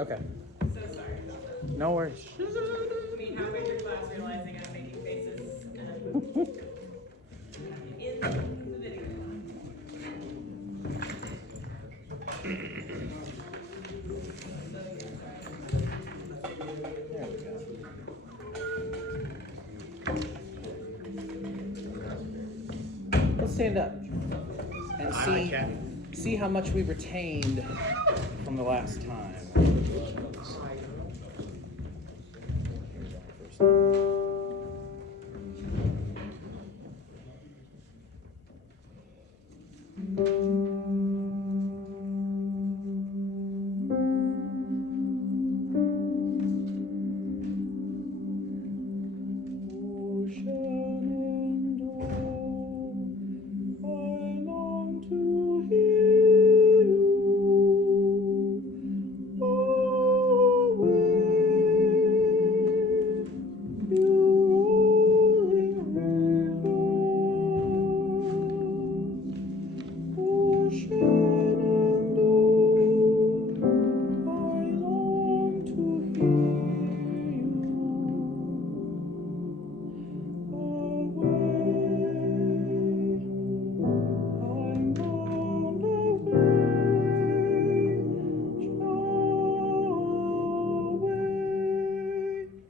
Okay. So sorry about that. No worries. I mean, halfway through class realizing I'm making faces and in the video. There we go. Let's stand up and see how much we retained from the last time.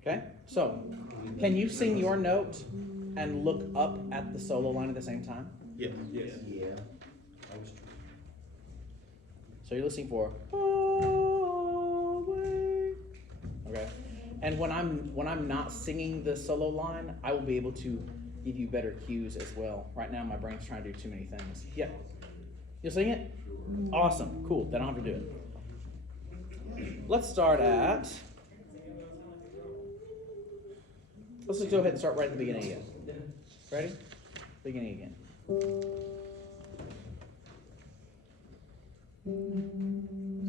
Okay, so can you sing your note and look up at the solo line at the same time? Yes. Yes. Yeah. So you're listening for okay, and when I'm not singing the solo line, I will be able to give you better cues as well. Right now, my brain's trying to do too many things. Yeah, you'll sing it. Awesome, cool. Then I don't have to do it. Let's start at. Let's just go ahead and start right at the beginning again. Ready? Beginning again.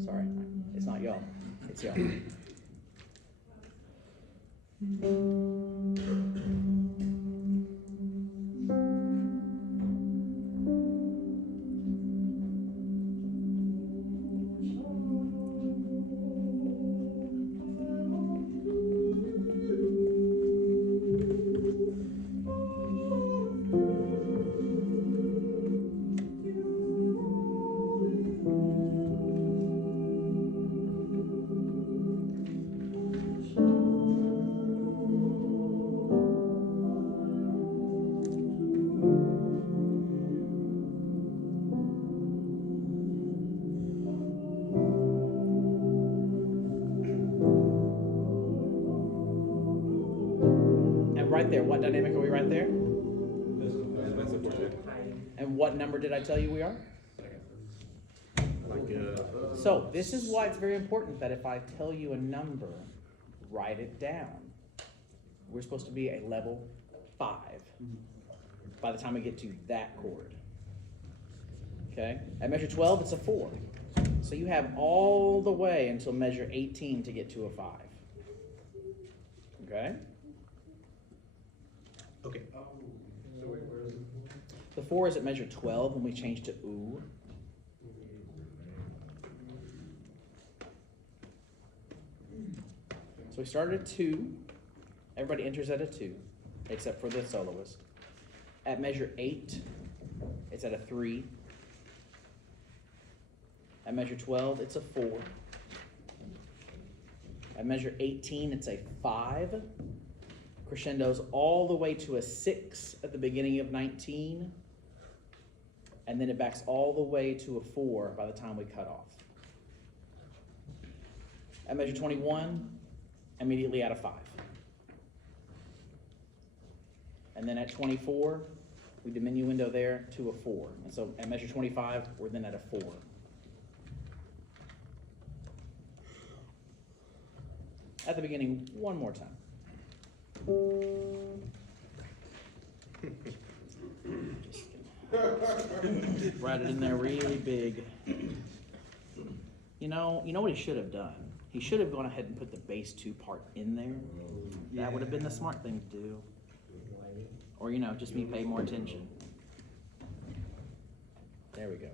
Sorry, it's not y'all. It's y'all. Right there. What dynamic are we right there? And what number did I tell you we are? So this is why it's very important that if I tell you a number, write it down. We're supposed to be a level 5 by the time we get to that chord. Okay? At measure 12, it's a 4. So you have all the way until measure 18 to get to a 5. Okay? Okay. The 4 is at measure 12 when we change to ooh. So we started at 2. Everybody enters at a 2, except for the soloist. At measure 8, it's at a 3. At measure 12, it's a 4. At measure 18, it's a 5. Crescendos all the way to a 6 at the beginning of 19, and then it backs all the way to a 4 by the time we cut off. At measure 21, immediately at a 5. And then at 24, we diminuendo there to a 4. And so at measure 25, we're then at a 4. At the beginning, one more time. Write it in there really big. You know what he should have done? He should have gone ahead and put the bass 2 part in there. That would have been the smart thing to do. Or, just me pay more attention. There we go.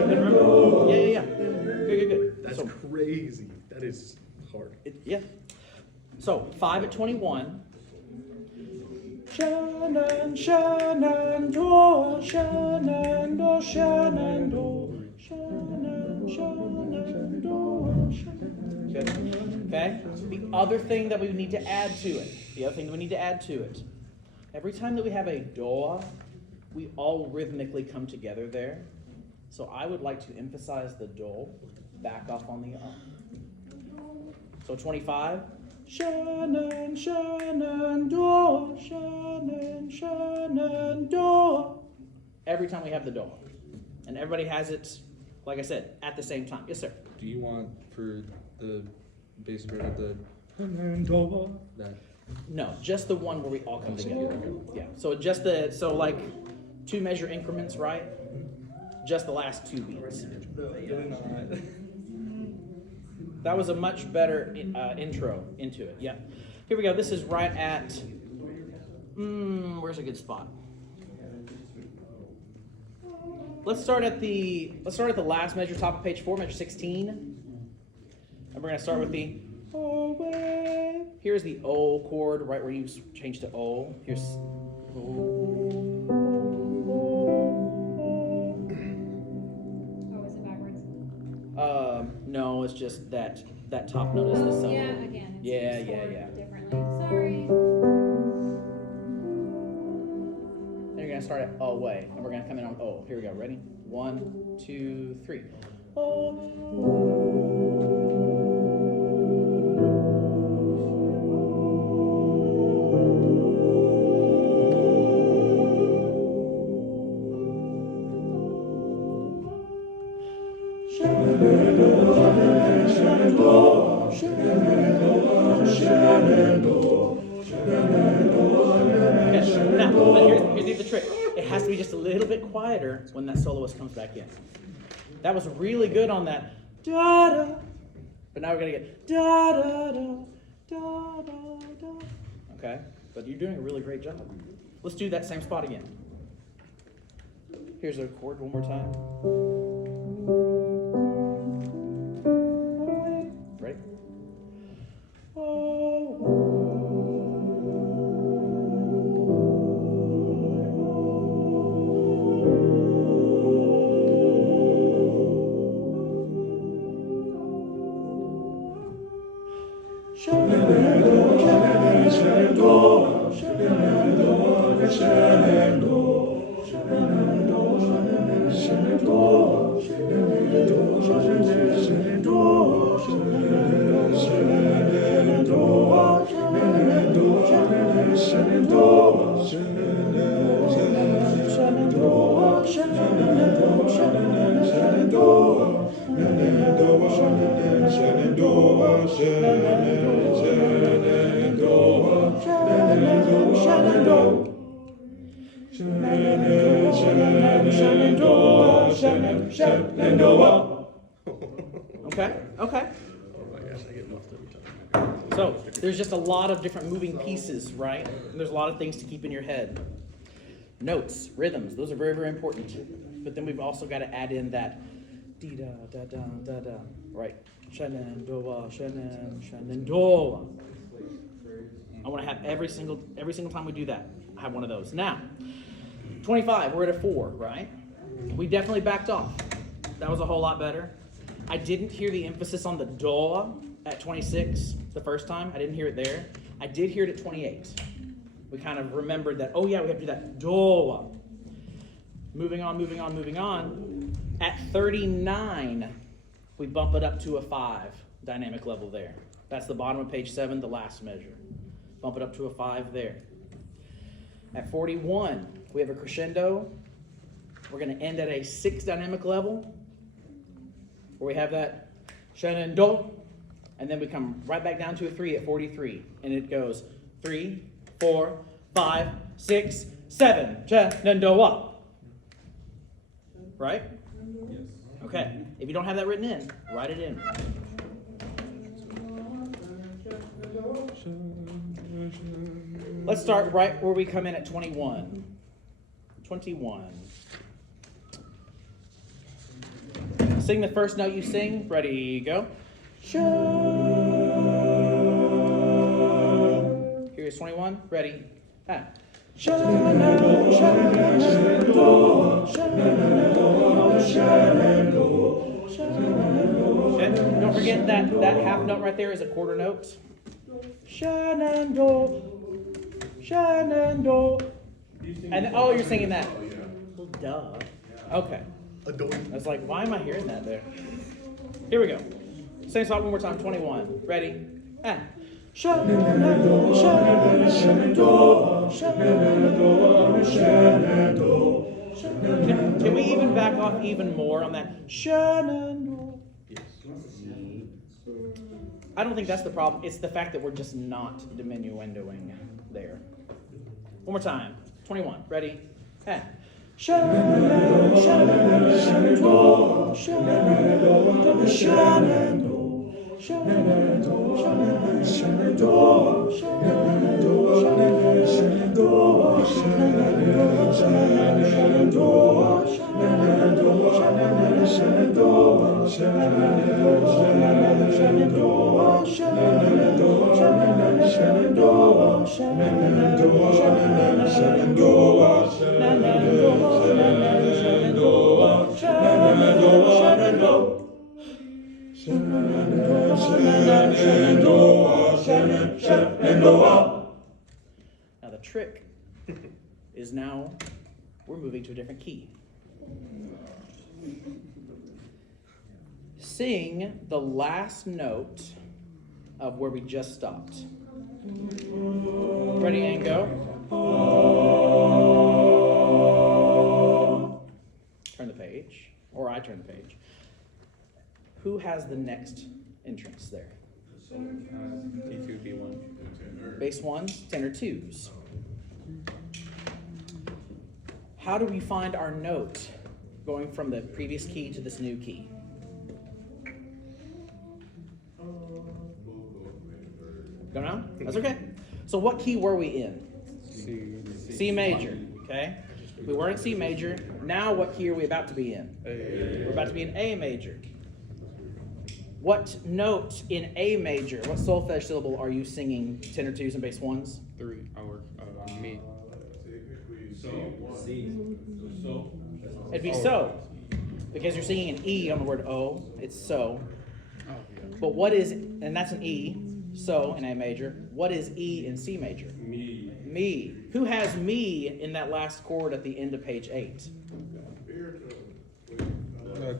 remember, yeah. Good. That's So, crazy. That is hard. yeah. So 5 at 21. Shannon, Shannon, do, Shannon, do, Shannon, do, Shannon, Shannon, do, Shannon. Good. Okay. The other thing that we need to add to it. Every time that we have a do, we all rhythmically come together there. So I would like to emphasize the do, back off on the So 25. Shannon, Shannon, do, Shannon, Shannon, do. Every time we have the do. And everybody has it, like I said, at the same time. Yes, sir. Do you want for the bass part of the that? No, just the one where we all come together. Yeah. So like 2 measure increments, right? Just the last 2 beats. That was a much better intro into it. Yeah. Here we go. This is right at, where's a good spot? Let's start at the last measure, top of page 4, measure 16. And we're going to start with the O. Here's the O chord, right where you change to O. Here's no, it's just that top note is the solo. Yeah, again. Yeah. Differently. Sorry. Then you're gonna start at away, and we're gonna come in on O. Here we go. Ready? 1, 2, 3. Now, but here's the trick. It has to be just a little bit quieter when that soloist comes back in. That was really good on that da da, but now we're gonna get da da da da da da. Okay, but you're doing a really great job. Let's do that same spot again. Here's the chord one more time. Ready? Okay. Oh my gosh, I get muffled every time. So there's just a lot of different moving pieces, right? And there's a lot of things to keep in your head. Notes, rhythms, those are very, very important. But then we've also got to add in that dee da da da da da, right? Shenandoah, Shenandoah. I want to have every single time we do that, I have one of those. Now, 25, we're at a 4, right? We definitely backed off. That was a whole lot better. I didn't hear the emphasis on the do at 26 the first time. I didn't hear it there. I did hear it at 28. We kind of remembered that, oh yeah, we have to do that do. Moving on. At 39, we bump it up to a 5 dynamic level there. That's the bottom of page 7, the last measure. Bump it up to a 5 there. At 41, we have a crescendo. We're going to end at a 6 dynamic level, where we have that Shenandoah, and then we come right back down to a 3 at 43, and it goes 3, 4, 5, 6, 7, Shenandoah. Right? Yes. Okay. If you don't have that written in, write it in. Let's start right where we come in at 21. 21. Sing the first note you sing. Ready, go. Sha. Here's 21. Ready. Ah. Sha, na, na, sha, na, na, do, sha, na, na, do, sha, na, do, sha, na, do. And don't forget that half note right there is a quarter note. Shenandoah, Shenandoah. And oh, you're singing that. Well, duh. Okay. I was like, why am I hearing that there? Here we go. Sing song one more time. 21. Ready? Ah. Shenandoah, Shenandoah, Shenandoah, Shenandoah. Can we even back off even more on that? Shenandoah. I don't think that's the problem. It's the fact that we're just not diminuendoing there. One more time. 21. Ready? Ah. Shenandoah, Shenandoah, Shenandoah, Shenandoah, Shenandoah, Shenandoah, Shenandoah, Now the trick is now we're moving to a different key. Sing the last note of where we just stopped. Ready and go. Turn the page, or I turn the page. Who has the next entrance there? E2, B1. Bass ones, tenor twos. How do we find our note going from the previous key to this new key? Go down? That's okay. So what key were we in? C major, okay? We were in C major. Now what key are we about to be in? We're about to be in A major. What note in A major, what solfege syllable are you singing tenor twos and bass ones? 3, or me. It'd be so, because you're singing an E on the word O. It's so. Oh, yeah. But what is, and that's an E, so in A major. What is E in C major? Me. Me. Who has me in that last chord at the end of page 8?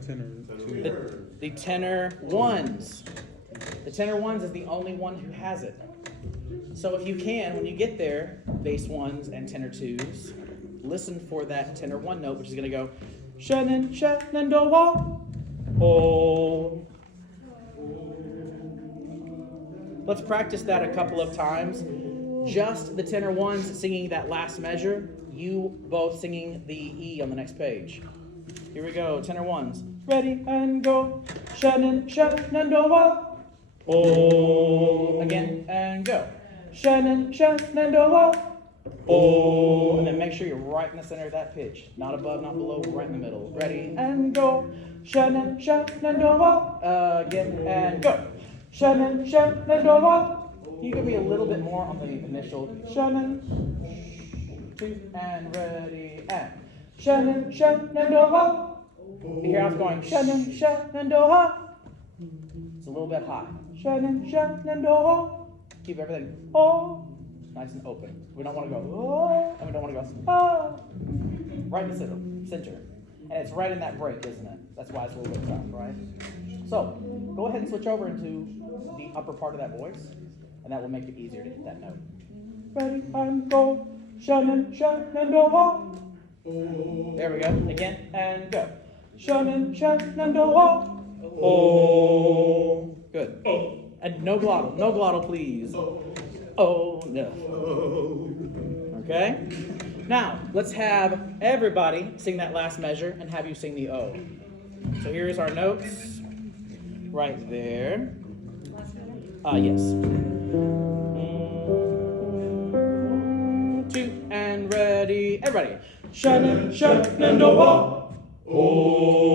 Tenor. The tenor ones. The tenor ones is the only one who has it. So if you can, when you get there, bass ones and tenor twos, listen for that tenor one note, which is going to go Shenandoah. Oh. Let's practice that a couple of times. Just the tenor ones singing that last measure, you both singing the E on the next page. Here we go, tenor ones. Ready and go. Shenandoah. Oh. Again and go. Shenandoah. Oh. And then make sure you're right in the center of that pitch. Not above, not below, right in the middle. Ready and go. Shenandoah. Again and go. Shenandoah. You can be a little bit more on the initial. Shannon. Two and ready and. Shenandoah. You hear how it's going? Shenandoah. It's a little bit high. Shenandoah. Keep everything nice and open. We don't want to go and we don't want to go right in the center. And it's right in that break, isn't it? That's why it's a little bit tough, right? So go ahead and switch over into the upper part of that voice, and that will make it easier to hit that note. Ready and go. Shenandoah. There we go. Again and go. Shenandoah. Oh. Good. And no glottal, please. Oh, no. Okay? Now, let's have everybody sing that last measure and have you sing the O. So here's our notes. Right there. Yes. 2 and ready. Everybody. Shenandoah. Oh.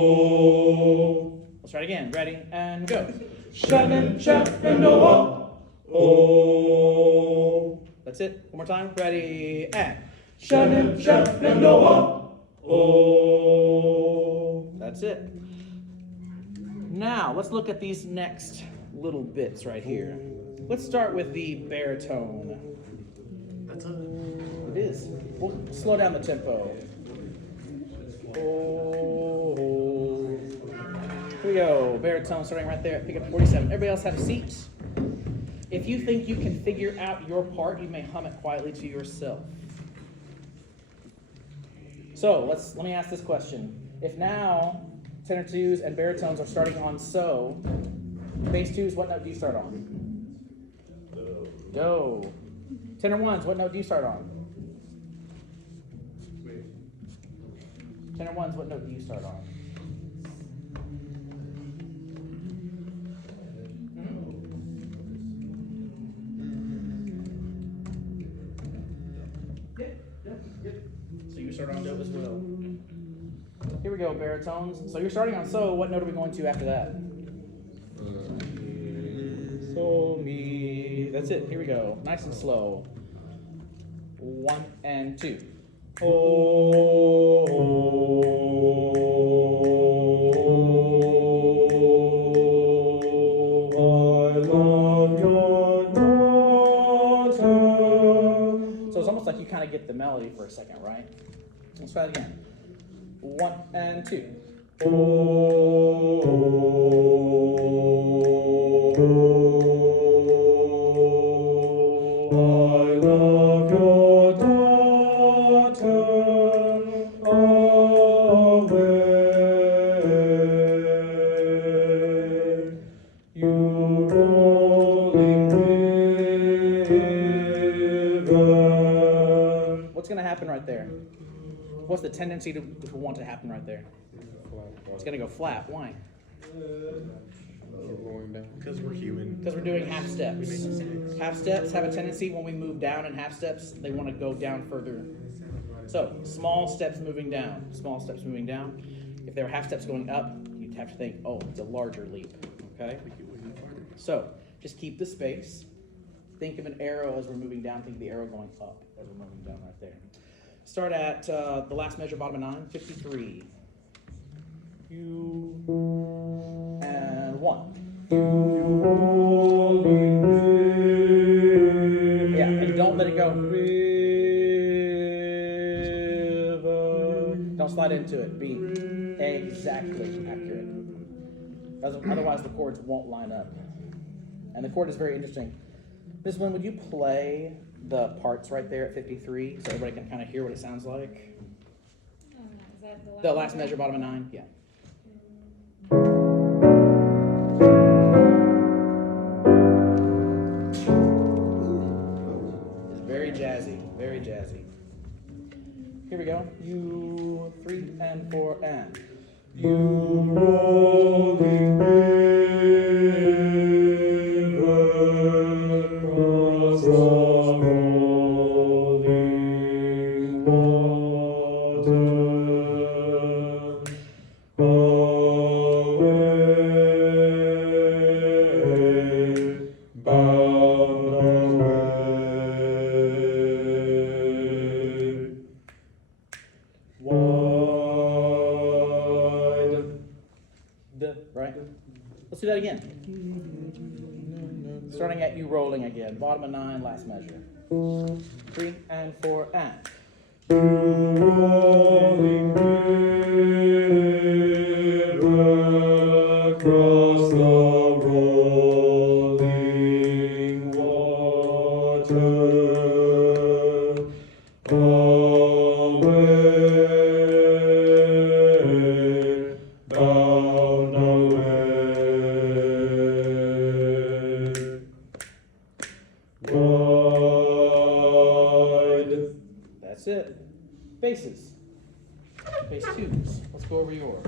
Let's try it again. Ready and go. Shenandoah. Oh. That's it. One more time. Ready and Shenandoah. Oh. That's it. Now let's look at these next little bits right here. Let's start with the baritone. That's a. It is. We'll slow down the tempo. Oh. Here we go. Baritone starting right there at pick up 47. Everybody else have seats. If you think you can figure out your part, you may hum it quietly to yourself. So let me ask this question. If now tenor twos and baritones are starting on so, bass twos, what note do you start on? Do. Tenor ones, what note do you start on? Tenor ones, what note do you start on? So you start on do as well. Here we go, baritones. So you're starting on so, what note are we going to after that? So, mi. That's it, here we go. Nice and slow. 1 and 2. Oh, I love your daughter. So it's almost like you kind of get the melody for a second, right? Let's try it again. 1 and 2. I love your daughter away. You rolling river. What's going to happen right there? What's the tendency to want to happen right there? It's going to go flat. Why? Because we're human. Because we're doing half steps. Half steps have a tendency when we move down in half steps, they want to go down further. So, small steps moving down. Small steps moving down. If there were half steps going up, you'd have to think, oh, it's a larger leap. Okay? So, just keep the space. Think of an arrow as we're moving down. Think of the arrow going up as we're moving down right there. Start at the last measure, bottom of 9, 53. You and 1. Yeah, and don't let it go. River. Don't slide into it. Be exactly accurate. Otherwise, the chords won't line up. And the chord is very interesting. Miss Lynn, would you play the parts right there at 53 so everybody can kind of hear what it sounds like? Is that The last measure, bottom of 9, yeah. It's very jazzy, very jazzy. Here we go. You 3 and 4 and. You rolling river across the rolling water. Away, bound away, wide, right? Let's do that again. Starting at you rolling again. Bottom of 9, last measure. 3 and 4 and. You rolling river across the rolling water. Away, bound away. Wide. That's it. Basses. Bass twos. Let's go over yours.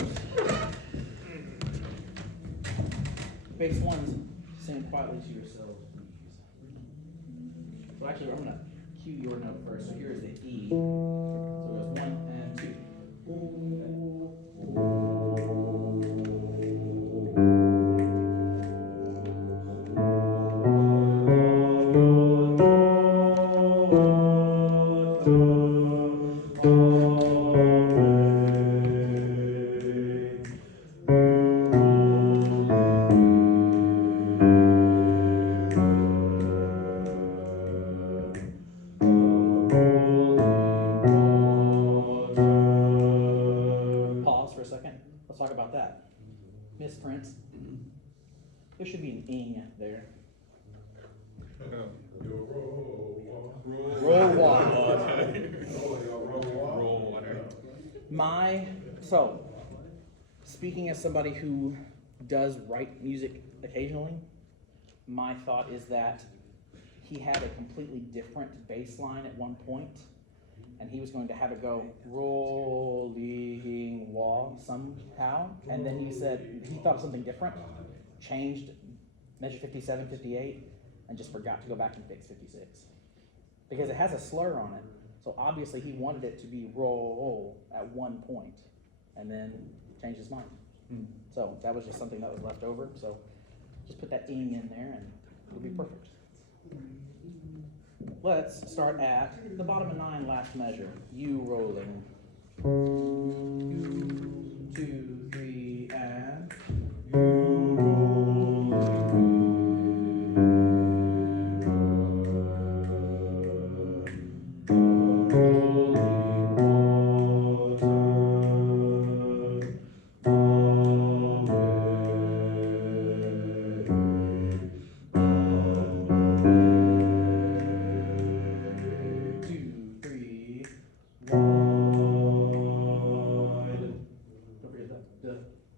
Bass ones, sing quietly to yourselves, please. So actually, I'm going to cue your note first. So here's the E. So it goes 1 and 2. Pause for a second. Let's talk about that. Misprint. There should be an ing there. Roll water. Roll water. So, speaking as somebody who does write music occasionally, my thought is that he had a completely different bass line at one point, and he was going to have it go rolling wall somehow, and then he said he thought of something different, changed measure 57, 58, and just forgot to go back and fix 56. Because it has a slur on it, so obviously he wanted it to be roll at one point, and then changed his mind. So that was just something that was left over, so just put that ing in there and it'll be perfect. Let's start at the bottom of 9, last measure. U rolling. 2, 2, 3, and U rolling.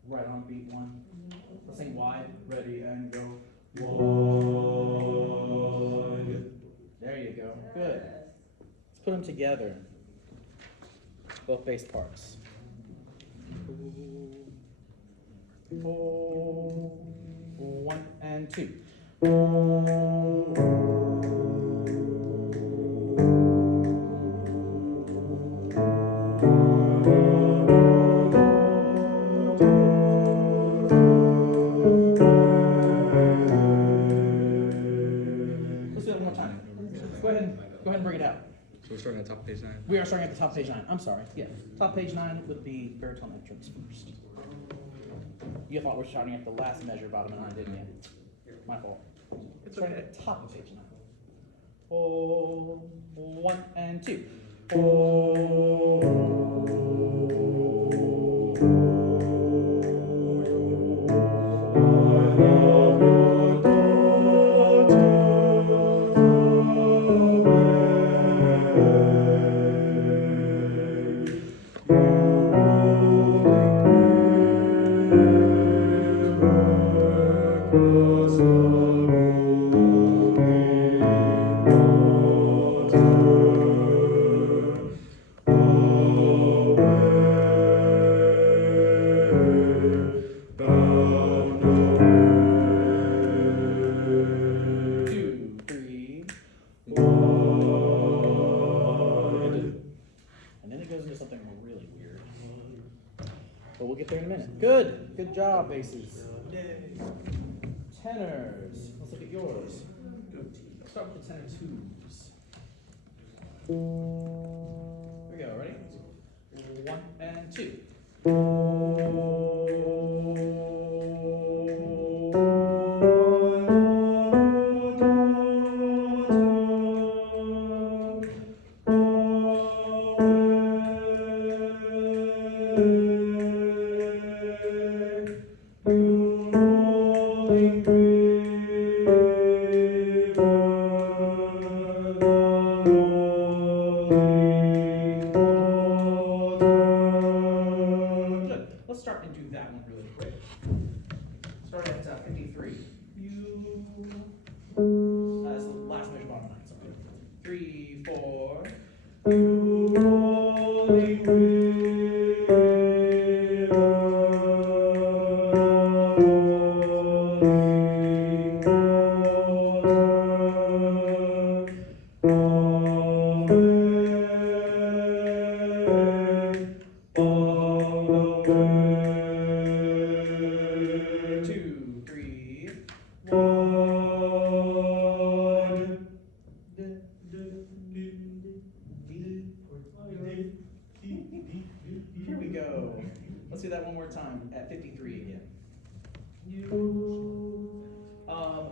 Right on beat 1. Let's sing wide, ready, and go. Wide. There you go. Good. Let's put them together. Both bass parts. 1 and 2. Let's do it one more time. Go ahead and bring it out. So we're starting at top of page 9. We are starting at the top of page 9. I'm sorry. Yeah. Top page 9 with the baritone entrance first. You thought we were starting at the last measure, bottom of 9, didn't you? My fault. It's starting at the top of page 9. 1 and 2. Good job, basses. Yay. Tenors. Let's look at yours. Let's start with the tenor 2s. Here we go, ready? 1 and 2. Let's start and do that one really quick. Start at 53. That's the last measure bottom 9. Sorry. 3, 4. Let's do that one more time at 53 again.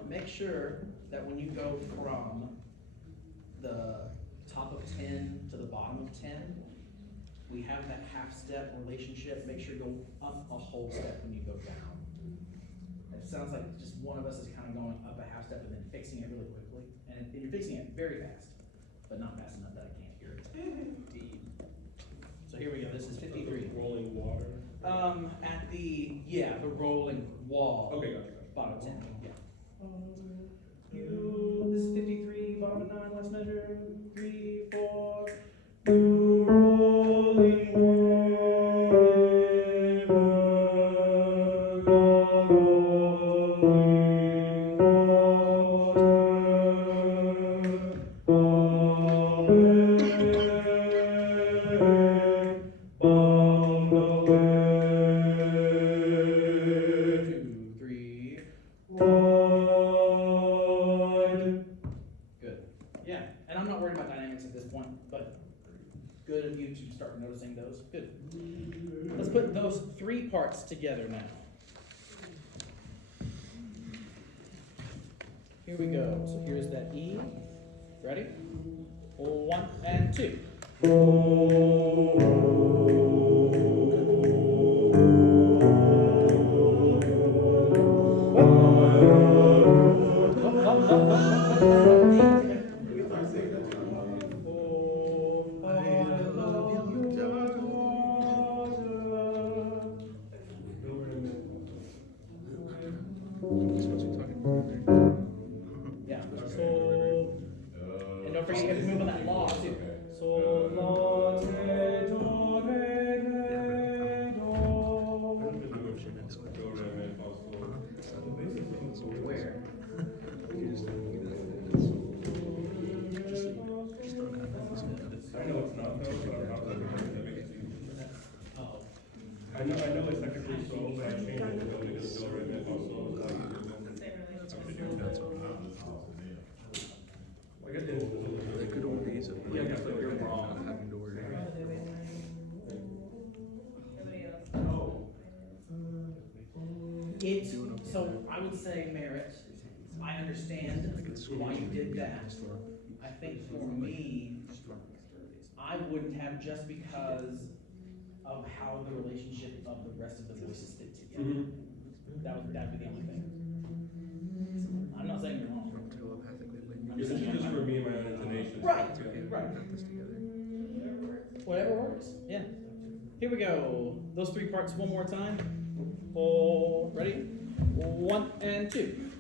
Make sure that when you go from the top of 10 to the bottom of 10, we have that half step relationship. Make sure you go up a whole step when you go down. It sounds like just one of us is kind of going up a half step and then fixing it really quickly. And you're fixing it very fast, but not fast enough that I can't hear it. So here we go. This is 53. Rolling water. At the rolling wall. Okay, gotcha. Bottom 10. Yeah. This is 53, bottom 9, last measure. 3, 4. You rolling parts together now. Here we go. So here's that E. Ready? 1 and 2. I know it's technically so, but I changed it to go to the do, re, mi, fa, sol. I guess it's The good old days of yeah, I guess like you're wrong. not having to worry. Everybody else? So I would say merit. I understand why you did that. I think for me, I wouldn't have, just because of how the relationship of the rest of the voices fit together. That'd be the only thing. I'm not saying you're wrong. I'm This just is saying just for me and my own intonation. Right, Yeah. right. Whatever works. Yeah. Here we go. Those 3 parts one more time. Oh, ready? 1 and 2.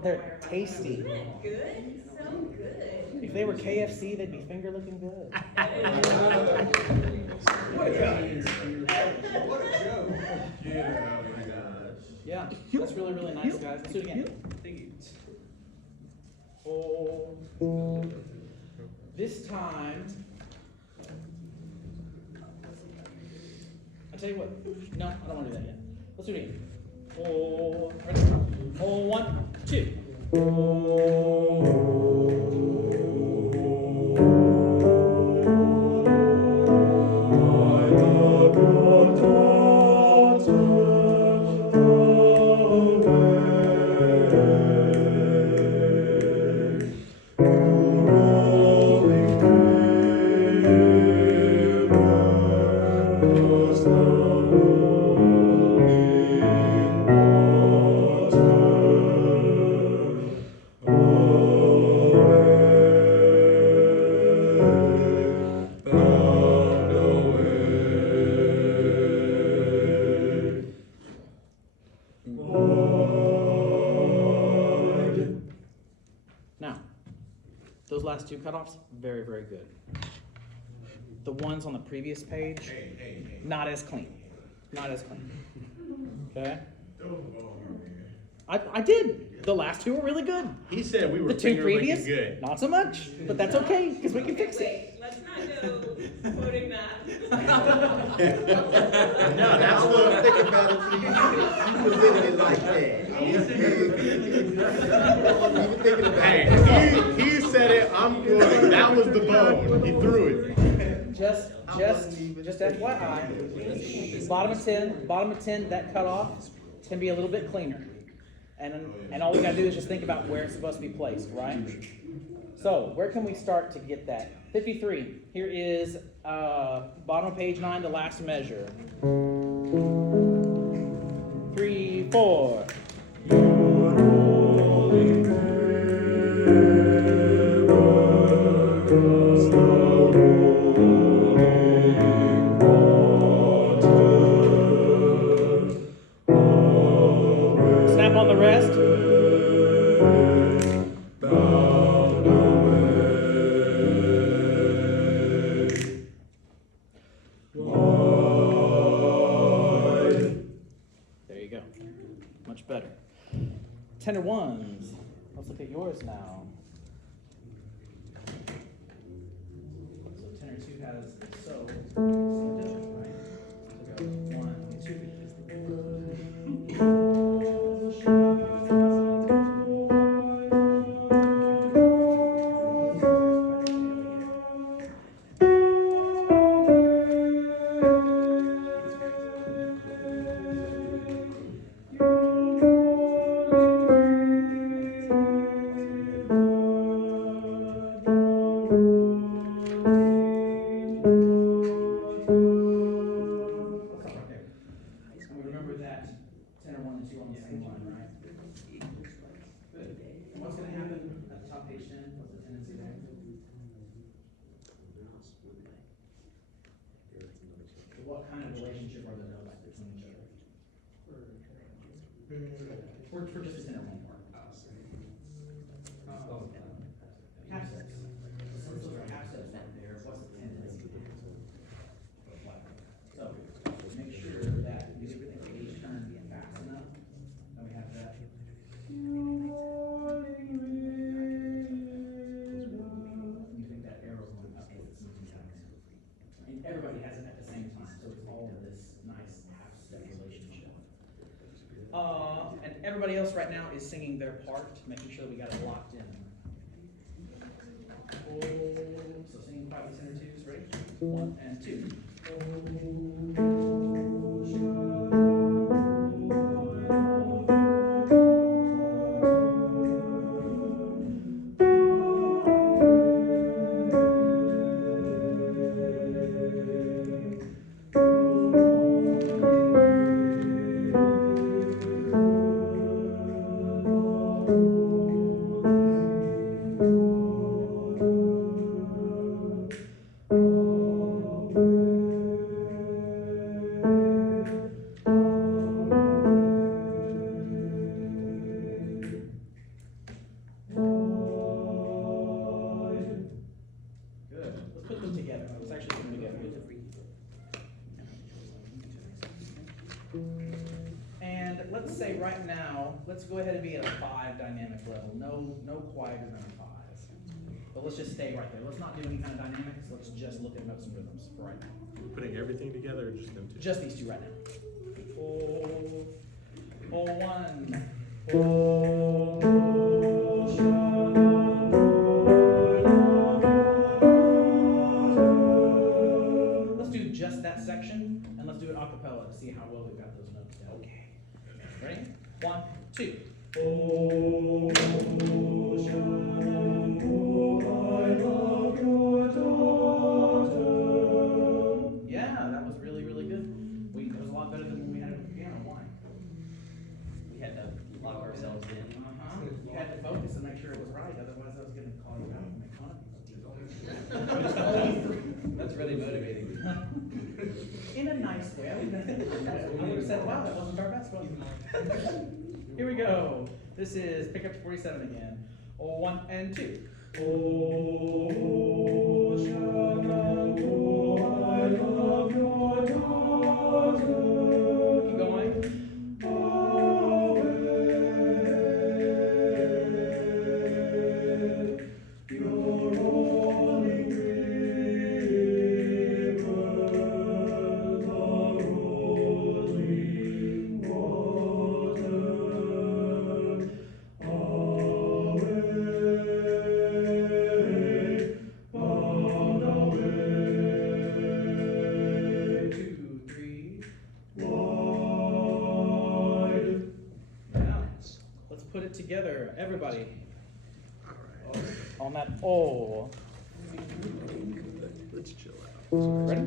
They're tasty. Isn't it good? So good. If they were KFC, they'd be finger looking good. What a joke. Yeah, oh my gosh. Yeah, that's really, really nice, guys. Let's do it again. Oh. This time, I tell you what. No, I don't want to do that yet. Let's do it again. Oh, ready? Oh, 1, 2. Oh Those last two cutoffs, very, very good. The ones on the previous page, Hey. not as clean. Not as clean. Okay? Throw the ball here, man. I did. The last two were really good. He said we were The two finger licking previous, good. not so much. But that's okay, because we can fix it. Wait, let's not go quoting that. No, that's I what wasn't thinking about it till you presented it like that. I wasn't even thinking about Hey, it. he said it, I'm quoting, that was the bone, he threw it. Just FYI, bottom of 10, that cutoff can be a little bit cleaner. And all we gotta do is just think about where it's supposed to be placed, right? So, where can we start to get that? 53, here is bottom of page 9, the last measure. 3, 4. Snap on the rest. There you go. Much better. Tenor ones. Let's look at yours now. So tenor 2 has so right? So go 1, 2. Remember that tenor 1 and 2 on the same line, right? Good. And what's going to happen at the top page 10? What's the tendency there? So what kind of relationship are the notes between each other? For just the tenor 1 part. Half steps. Since those are half steps right there, what's the tendency there? So, make sure that we get everything for each turn being fast enough. Then we have that. You think that arrow's going up as it's moving down. And everybody has it at the same time, so it's all this nice half-step relationship. And everybody else right now is singing their part, making sure that we got it locked in. So singing quietly tenor 2s, ready? 1 and 2. Good. Let's put them together. Let's actually put them together. And let's say right now, let's go ahead and be at a 5 dynamic level. No quieter than a 5. But let's just stay right there. Let's not do any kind of dynamics. Let's just look at notes and rhythms for right now. We're putting everything together or just them two? Just these two right now. Oh, 1. Let's do just that section, and let's do it a cappella to see how well we've got those notes down. Okay. Ready? 1, 2. Yeah, that was really, really good. That was a lot better than when we had it with the piano. Why? We had to lock ourselves in. You had to focus and make sure it was right, otherwise I was going to call you out and make fun of you. That's really motivating. In a nice way. I would have said, wow, that wasn't our best one. Here we go. This is pick up to 47 again. 1 and 2. Keep going. Two, three. Now, let's put it together, everybody. On that O. Let's chill out. Ready?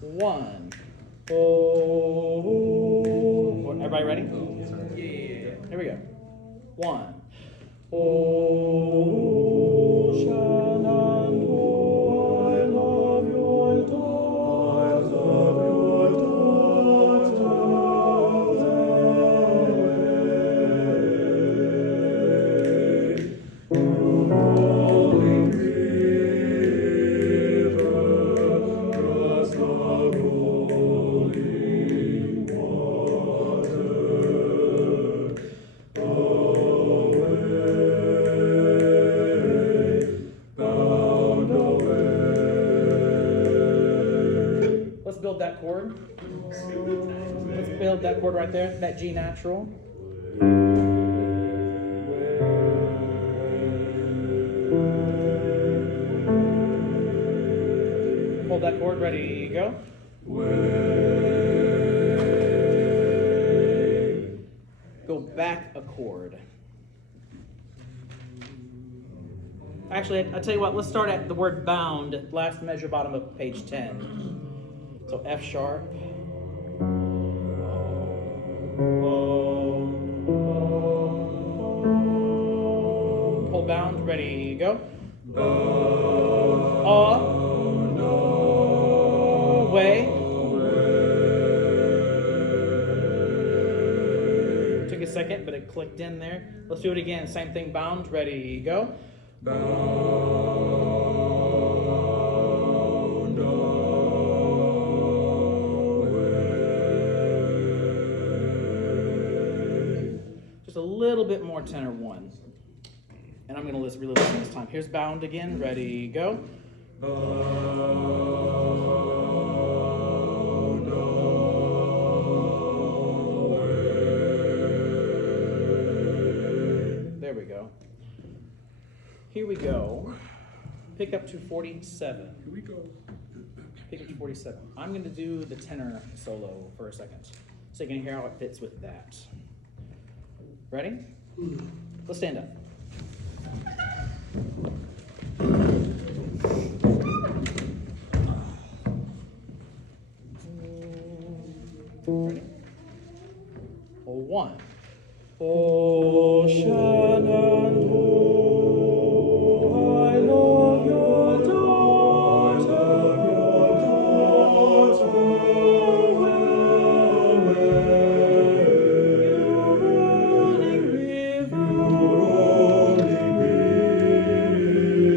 One. Oh. Everybody ready? Yeah. Here we go. One. Ocean and I love your Let's build that chord. Let's build that chord right there, that G natural. Hold that chord, ready, go. Go back a chord. Actually, I'll tell you what, let's start at the word bound, last measure, bottom of page 10. So F sharp. Hold bound, ready, go. Away. Took a second, but it clicked in there. Let's do it again. Same thing, bound, ready, go. Just a little bit more tenor one. And I'm going to really listen this time. Here's bound again. Ready, go. There we go. Here we go. Pick up to 47. Here we go. Pick up to 47. I'm going to do the tenor solo for a second, so you can hear how it fits with that. Ready? Let's stand up. Ready? One. Ocean and I love your daughter,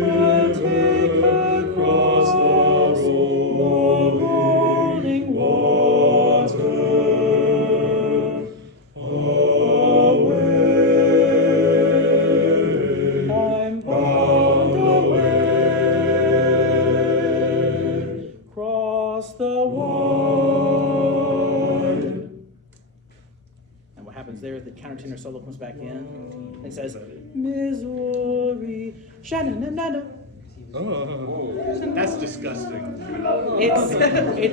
I'll take across the rolling water. I'm bound away, cross the wide. And what happens there, the countertenor solo comes back in and says, Missouri, sha-na-na-na-na. Oh. That's disgusting. It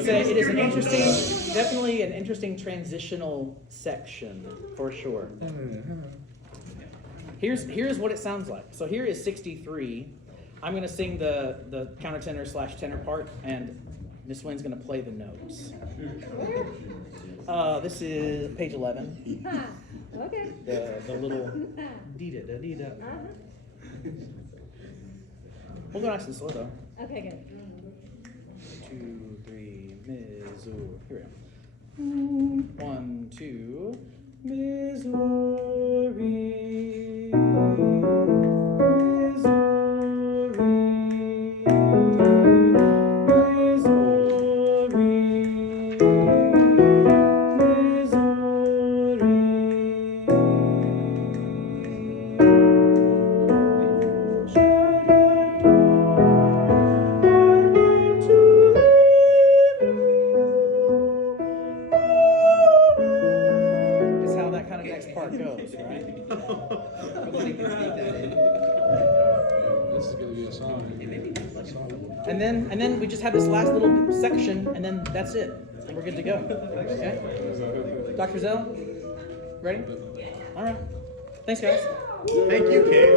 is an interesting, definitely an interesting transitional section for sure. Here's what it sounds like. So here is 63. I'm going to sing the countertenor / tenor part, and Miss Wynn's going to play the notes. This is page 11. Okay. The little dee-da-da-dee-da. We'll go nice and slow though. Okay, good. 2, 3, Missouri. Here we go. 1, 2, Missouri. And then we just have this last little section, and then that's it. And we're good to go. Okay? Dr. Zell? Ready? All right. Thanks, guys. Thank you, Kane.